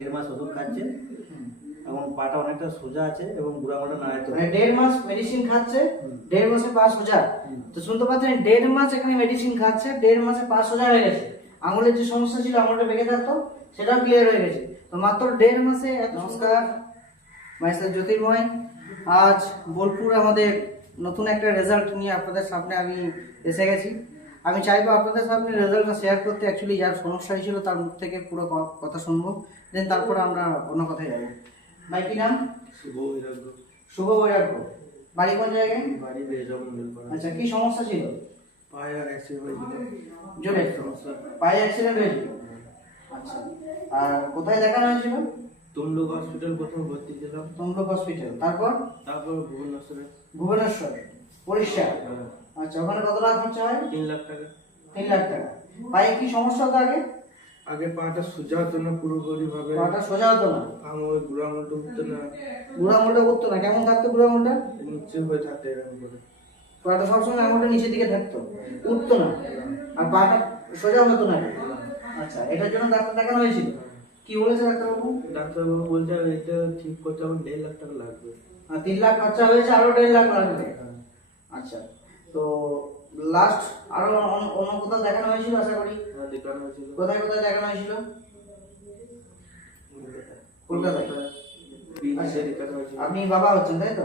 1.5 মাস ওষুধ খাচ্ছে এবং পাটা অনেকটা সোজা আছে এবং বুড়ামাটা নাড়াইতে মানে 1.5 মাস মেডিসিন খাচ্ছে, 1.5 মাসে পা সোজা। তো শুনতে পাচ্ছেন 1.5 মাস এখানে মেডিসিন খাচ্ছে, 1.5 মাসে পা সোজা হয়ে গেছে। আঙুলের যে সমস্যা ছিল, আঙুলটা বেঁকে থাকতো, সেটাও ক্লিয়ার হয়ে গেছে। তো মাত্র 1.5 মাসে এত। নমস্কার, মাইস্টার জ্যোতির্ময়। আজ বোলপুর আমাদের নতুন একটা রেজাল্ট নিয়ে আপনাদের সামনে আমি এসে গেছি। আমি চাইবো আপনাদের সামনে রেজাল্টটা শেয়ার করতে। অ্যাকচুয়ালি যার সমস্যা হয়েছিল তার মুখ থেকে পুরো কথা শুনবো, দেন তারপরে আমরা অন্য কথায় যাবো। ভাই কি নাম? শুভ বৈরাগ্য। বাড়ি কোন জায়গায়? বাড়ি বেজমন্ডল। আচ্ছা, কি সমস্যা ছিল? পায়ে অ্যাক্সিডেন্ট হয়েছিল। জোরে পায়ে অ্যাক্সিডেন্ট হয়েছিল। আচ্ছা, আর কোথায় দেখানো হয়েছিল? তমলুক হসপিটাল প্রথম ভর্তি ছিলাম। তমলুক হসপিটাল, তারপর ভুবনেশ্বরে। ভুবনেশ্বর, উড়িষ্যা। আচ্ছা, ওখানে কত লাখ খরচা হয়? 3 লাখ টাকা। 3 লাখ টাকা। পায়ে কি সমস্যা হতো আগে? আগে পাটা সোজা হতো না পুরোপুরি ভাবে। পাটা সোজা হতো না, আমার বুড়া আঙুলটা উঠতো না। বুড়ো আঙুলটা উঠতো না। কেমন থাকতো বুড়ো আঙুলটা? নিচে হয়ে থাকতো এরকম করে। পাটা সবসময় আঙুলটা নিচের দিকে থাকতো, উঠতো না, আর পাটা সোজা হতো না। আচ্ছা, এটার জন্য ডাক্তার দেখানো হয়েছিল। কি বলেছে ডাক্তারবাবু? ডাক্তারবাবু বলছে এটা ঠিক করতে আমার 1.5 লাখ টাকা লাগবে। আর 3 লাখ খরচা হয়েছে, আরো 1.5 লাখ লাগবে। আচ্ছা, তো লাস্ট আরো অন্য কোথাও দেখানো হয়েছিল আশা করি? দেখানো হয়েছিল। কোথায় কোথায় দেখানো হয়েছিল? কলকাতায়। আচ্ছা, দেখানো হয়েছিল। আপনি বাবা হচ্ছেন, তাই তো?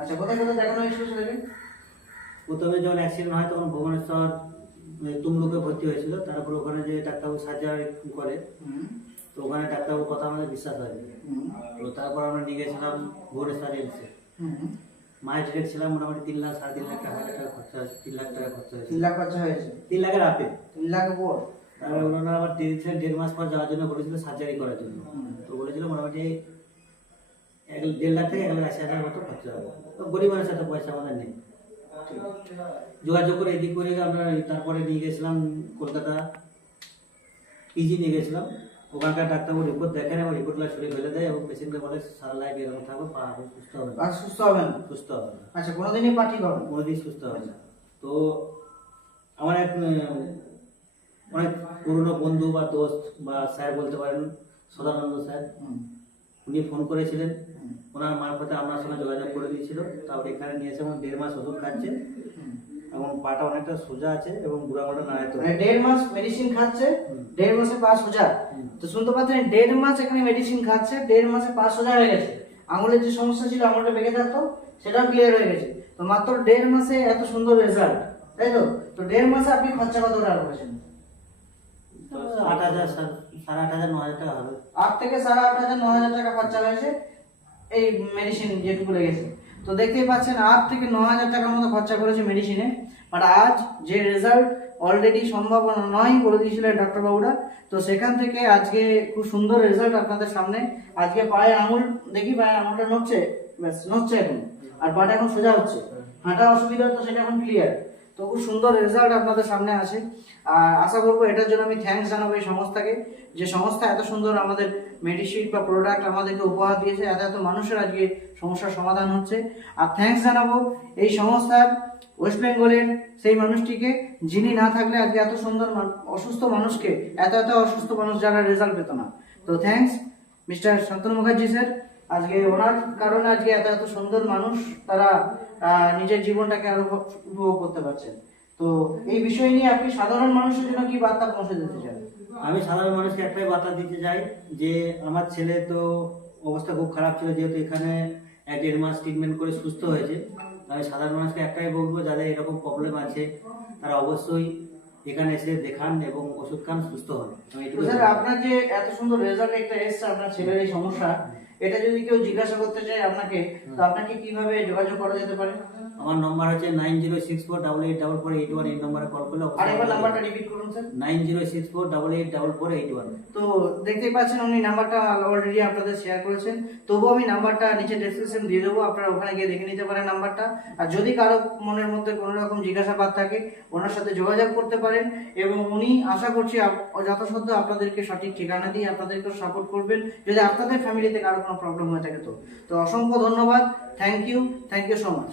আচ্ছা, কোথায় কোথায় দেখানো হয়েছিল সেটাকে? প্রথমে যখন অ্যাক্সিডেন্ট হয় তখন ভুবনেশ্বর তমলুকে ভর্তি হয়েছিল। তারপর ওখানে যে ডাক্তারবাবু সার্জারি করে, তো ওখানে ডাক্তারবাবুর কথা আমাদের বিশ্বাস হয়নি। তো তারপর আমরা নিয়ে গেছিলাম ভুবনেশ্বর এমসে। মায়ের ডেট ছিলাম মোটামুটি 3 লাখ 3.5 লাখ টাকা খরচা হয়েছে। 3 লাখ টাকা খরচা হয়েছে। 3 লাখ খরচা হয়েছে। 3 লাখের আপে। 3 লাখ উপর। তারপরে ওনারা আবার 1.5 মাস পর যাওয়ার জন্য বলেছিল সার্জারি করার জন্য। তো বলেছিল মোটামুটি 1.5 লাখ থেকে 1,80,000 মতো খরচা হবে। তো গরিব মানুষের সাথে পয়সা আমাদের নেই। যোগাযোগ করে এদিক করে আমরা তারপরে নিয়ে গেছিলাম কলকাতা পিজি নিয়ে গেছিলাম। ওখানকার ডাক্তারবাবু রিপোর্ট দেখেন এবং রিপোর্টগুলো ছড়িয়ে ফেলে দেয় এবং পেশেন্টকে বলে সারা লাইফ এরকম থাকবে, পা সুস্থ হবে না। সুস্থ হবে না? সুস্থ হবে না। আচ্ছা, কোনোদিনই পা ঠিক হবে না? কোনোদিন সুস্থ হবে না। তো আমার এক অনেক পুরনো বন্ধু বা দোস্ত বা স্যার বলতে পারেন, সদানন্দ স্যার, উনি ফোন করেছিলেন। ওনার মারফতে আপনার সঙ্গে যোগাযোগ করে দিয়েছিল। তারপর এখানে নিয়ে এসে 1.5 মাস ওষুধ খাচ্ছে এবং পাটা অনেকটা সোজা আছে এবং বুড়ামাটা নাড়াইতে মানে 1.5 মাস মেডিসিন খাচ্ছে, 1.5 মাসে পা সোজা। তো শুনতে পাচ্ছেন 1.5 মাস এখানে মেডিসিন খাচ্ছে, 1.5 মাসে পা সোজা হয়ে গেছে। আঙুলের যে সমস্যা ছিল, আঙুলটা বেঁকে থাকতো, সেটাও ক্লিয়ার হয়ে গেছে। তো মাত্র 1.5 মাসে এত সুন্দর রেজাল্ট, তাই তো? তো 1.5 মাসে আপনি খরচা কত টাকা করেছেন? 8,000 8,500 9,000 টাকা হবে। 8 থেকে 8,500 9,000 টাকা খরচা হয়েছে এই মেডিসিন যেটুকু লেগেছে। তো দেখতেই পাচ্ছেন 8 থেকে 9,000 টাকার মতো খরচা করেছে মেডিসিনে। বাট আজ যে রেজাল্ট অলরেডি সম্ভাবনা নয় বলে দিয়েছিলেন ডাক্তারবাবুরা, তো সেখান থেকে আজকে খুব সুন্দর রেজাল্ট আপনাদের সামনে। আজকে পায়ের আঙুল দেখি, পায়ের আঙুলটা নড়ছে, ব্যাস নড়ছে এখন, আর পাটা এখন সোজা হচ্ছে। হাঁটা অসুবিধা তো সেটা এখন ক্লিয়ার। তো খুব সুন্দর রেজাল্ট আপনাদের সামনে আসে। আর আশা করবো এটার জন্য আমি থ্যাঙ্কস জানাবো এই সংস্থাকে, যে সংস্থা এত সুন্দর আমাদের মেডিসিন বা প্রোডাক্ট আমাদেরকে উপহার দিয়েছে, এত এত মানুষের আজকে সমস্যার সমাধান হচ্ছে। আর থ্যাঙ্কস জানাবো এই সংস্থার ওয়েস্ট বেঙ্গলের সেই মানুষটিকে, যিনি না থাকলে আজকে এত সুন্দর অসুস্থ মানুষকে, এত এত অসুস্থ মানুষ যারা রেজাল্ট পেত না। তো thanks mister Shantanu Mukherjee sir. আজকে ওনার কারণে আজকে এত এত সুন্দর মানুষ তারা নিজের জীবনটাকে আরো উপভোগ করতে পারছেন। তো এই বিষয় নিয়ে আপনি সাধারণ মানুষের জন্য কি বার্তা পৌঁছে দিতে চান? আমি সাধারণ মানুষকে একটাই বার্তা দিতে চাই যে আমার ছেলে তো অবস্থা খুব খারাপ ছিল, যেহেতু এখানে 1.5 মাস ট্রিটমেন্ট করে সুস্থ হয়েছে। আমি সাধারণ মানুষকে একটাই বলবো, যাদের এরকম প্রবলেম আছে তারা অবশ্যই এখানে এসে দেখান এবং ওষুধ খান, সুস্থ হন। স্যার, আপনার যে এত সুন্দর রেজাল্ট একটা এসছে আপনার ছেলের এই সমস্যা, এটা যদি কেউ জিজ্ঞাসা করতে চায় আপনাকে, তো আপনাকে কিভাবে যোগাযোগ করা যেতে পারে? আমার নম্বর হচ্ছে 9064884481। এই নম্বরে কল করলে আরেকবার নাম্বারটা রিপিট করুন স্যার। 9064884481। তো দেখতেই পাচ্ছেন উনি নাম্বারটা অলরেডি আপনাদের শেয়ার করেছেন। তবুও আমি নাম্বারটা নিচে ডেসক্রিপশন দিয়ে দেবো, আপনারা ওখানে গিয়ে দেখে নিতে পারেন নাম্বারটা। আর যদি কারো মনের মধ্যে কোনো রকম জিজ্ঞাসাবাদ থাকে, ওনার সাথে যোগাযোগ করতে পারেন এবং উনি আশা করছি যথাসাধ্য আপনাদেরকে সঠিক ঠিকানা দিয়ে আপনাদেরকে সাপোর্ট করবেন, যদি আপনাদের ফ্যামিলিতে কারো কোনো প্রবলেম হয়ে থাকে। তো অসংখ্য ধন্যবাদ। Thank you so much.